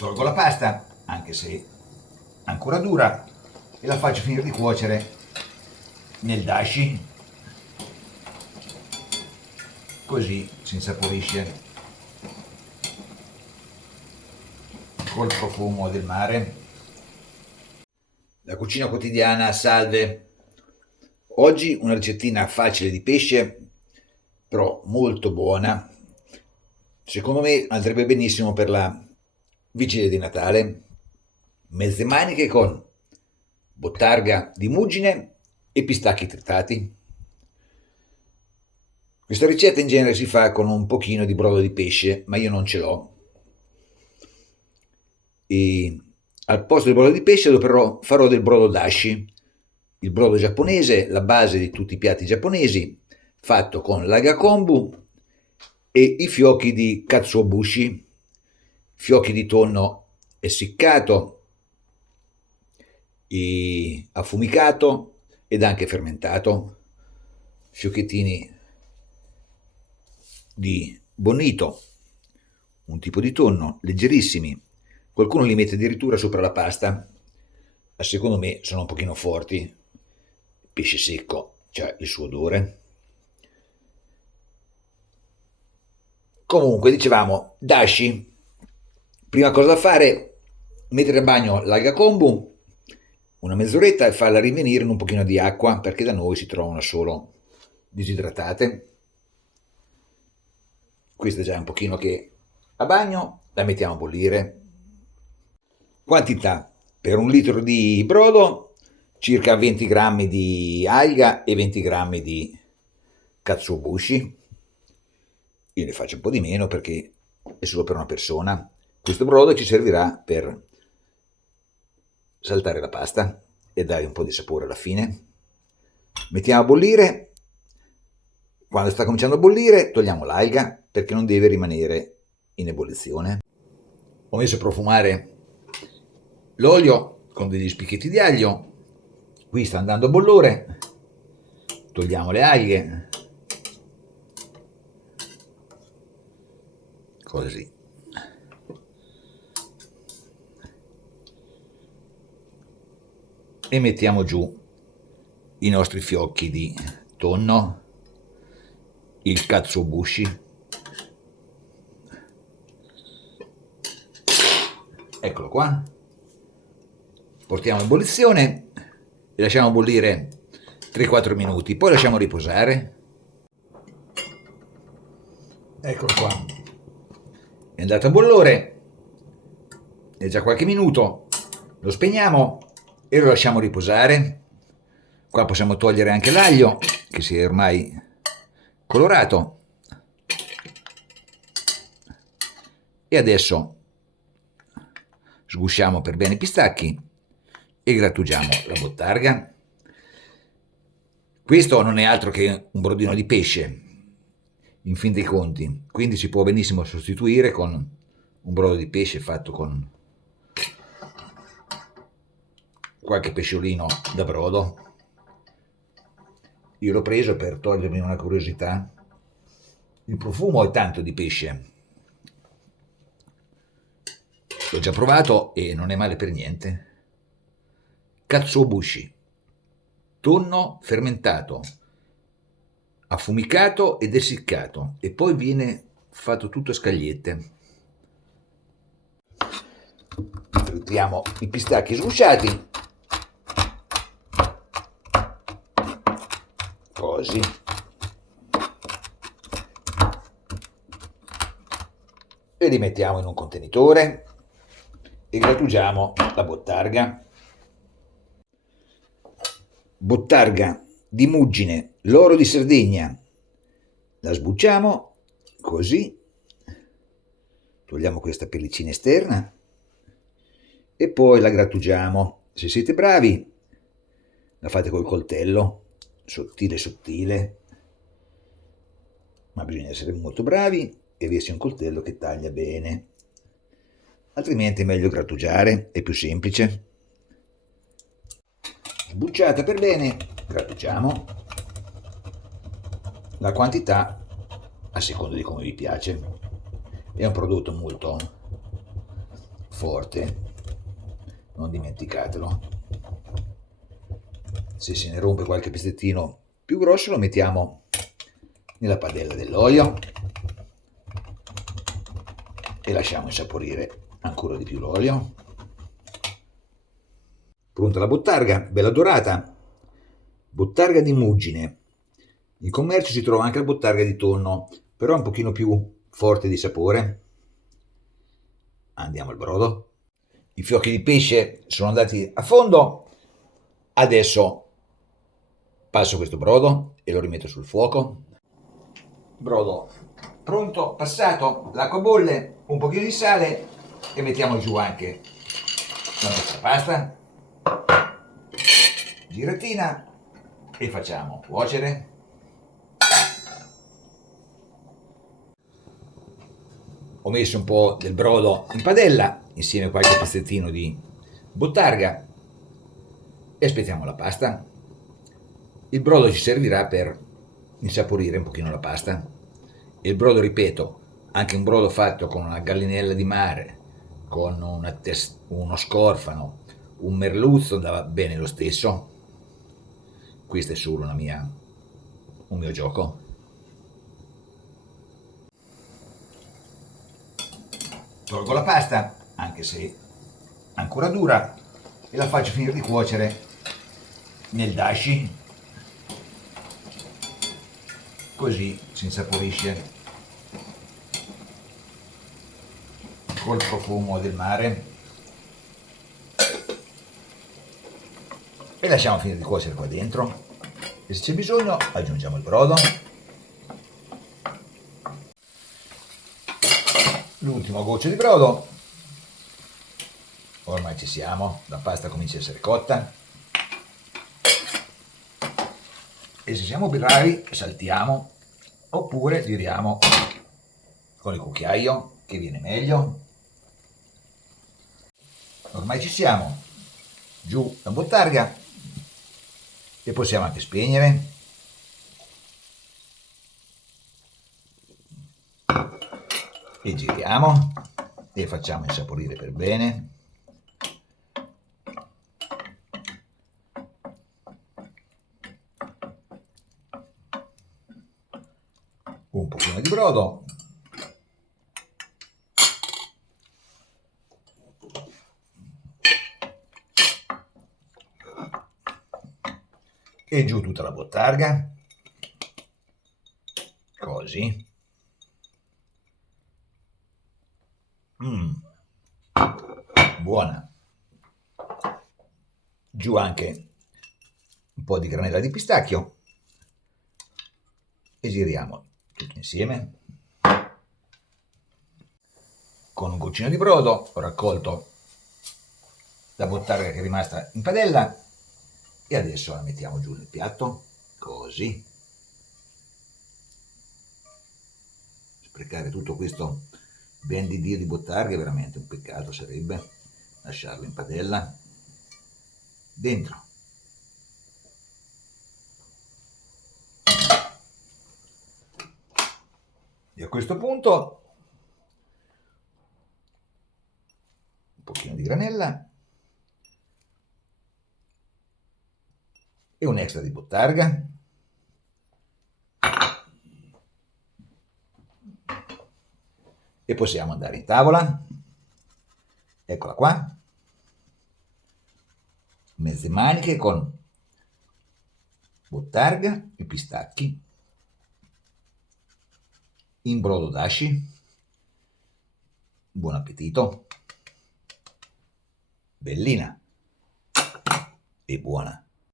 Tolgo la pasta, anche se ancora dura, e la faccio finire di cuocere nel dashi, così si insaporisce col profumo del mare. La cucina quotidiana, salve. Oggi una ricettina facile di pesce, però molto buona. Secondo me andrebbe benissimo per la vigilia di Natale. Mezze maniche con bottarga di muggine e pistacchi tritati. Questa ricetta in genere si fa con un pochino di brodo di pesce, ma io non ce l'ho. E al posto del brodo di pesce farò del brodo dashi, il brodo giapponese, la base di tutti i piatti giapponesi, fatto con l'alga kombu e i fiocchi di katsuobushi, fiocchi di tonno essiccato, affumicato ed anche fermentato, fiocchettini di bonito, un tipo di tonno, leggerissimi. Qualcuno li mette addirittura sopra la pasta, ma secondo me sono un pochino forti. Pesce secco c'ha il suo odore. Comunque, dicevamo, dashi. Prima cosa da fare, mettere a bagno l'alga kombu una mezz'oretta e farla rinvenire in un pochino di acqua, perché da noi si trovano solo disidratate. Questa è già un pochino che a bagno, la mettiamo a bollire. Quantità: per un litro di brodo circa 20 grammi di alga e 20 grammi di katsuobushi. Io ne faccio un po' di meno perché è solo per una persona. Questo brodo ci servirà per saltare la pasta e dare un po' di sapore alla fine. Mettiamo a bollire. Quando sta cominciando a bollire togliamo l'alga perché non deve rimanere in ebollizione. Ho messo a profumare l'olio con degli spicchietti di aglio. Qui sta andando a bollore. Togliamo le alghe. Così. E mettiamo giù i nostri fiocchi di tonno, il katsuobushi. Eccolo qua. Portiamo in ebollizione e lasciamo bollire 3-4 minuti, poi lasciamo riposare. Eccolo qua. È andato a bollore, è già qualche minuto, lo spegniamo e lo lasciamo riposare. Qua possiamo togliere anche l'aglio che si è ormai colorato. E adesso sgusciamo per bene i pistacchi e grattugiamo la bottarga. Questo non è altro che un brodino di pesce, in fin dei conti, quindi si può benissimo sostituire con un brodo di pesce fatto con qualche pesciolino da brodo. Io l'ho preso per togliermi una curiosità. Il profumo è tanto di pesce. L'ho già provato e non è male per niente. Katsuobushi, tonno fermentato, affumicato ed essiccato, e poi viene fatto tutto a scagliette. Trittiamo i pistacchi sgusciati, così. E li mettiamo in un contenitore e grattugiamo la bottarga. Bottarga di muggine, l'oro di Sardegna. La sbucciamo così, togliamo questa pellicina esterna e poi la grattugiamo. Se siete bravi la fate col coltello, sottile sottile, ma bisogna essere molto bravi e aversi un coltello che taglia bene, altrimenti è meglio grattugiare, è più semplice. Sbucciata per bene, grattugiamo. La quantità a seconda di come vi piace. È un prodotto molto forte, non dimenticatelo. Se se ne rompe qualche pezzettino più grosso lo mettiamo nella padella dell'olio e lasciamo insaporire ancora di più l'olio. Pronta la bottarga, bella dorata. Bottarga di muggine. In commercio si trova anche la bottarga di tonno, però è un pochino più forte di sapore. Andiamo al brodo. I fiocchi di pesce sono andati a fondo. Adesso passo questo brodo e lo rimetto sul fuoco. Brodo pronto, passato, l'acqua bolle, un pochino di sale e mettiamo giù anche la nostra pasta, giratina e facciamo cuocere. Ho messo un po' del brodo in padella insieme a qualche pezzettino di bottarga e aspettiamo la pasta. Il brodo ci servirà per insaporire un pochino la pasta. Il brodo, ripeto, anche un brodo fatto con una gallinella di mare, con uno scorfano, un merluzzo andava bene lo stesso. Questo è solo un mio gioco. Tolgo la pasta, anche se ancora dura, e la faccio finire di cuocere nel dashi, così si insaporisce col profumo del mare e lasciamo finire di cuocere qua dentro e se c'è bisogno aggiungiamo il brodo, l'ultimo goccio di brodo. Ormai ci siamo, la pasta comincia a essere cotta e se siamo bravi saltiamo oppure giriamo con il cucchiaio che viene meglio. Ormai ci siamo, giù la bottarga e possiamo anche spegnere. E giriamo e facciamo insaporire per bene. Un pochino di brodo. E giù tutta la bottarga. Così. Buona. Giù anche un po' di granella di pistacchio e giriamo tutto insieme. Con un goccino di brodo ho raccolto la bottarga che è rimasta in padella e adesso la mettiamo giù nel piatto, così. Sprecare tutto questo ben di Dio di bottarga è veramente un peccato, sarebbe lasciarlo in padella dentro. E a questo punto un pochino di granella e un extra di bottarga. E possiamo andare in tavola. Eccola qua. Mezze maniche con bottarga e pistacchi in brodo dashi. Buon appetito. Bellina e buona.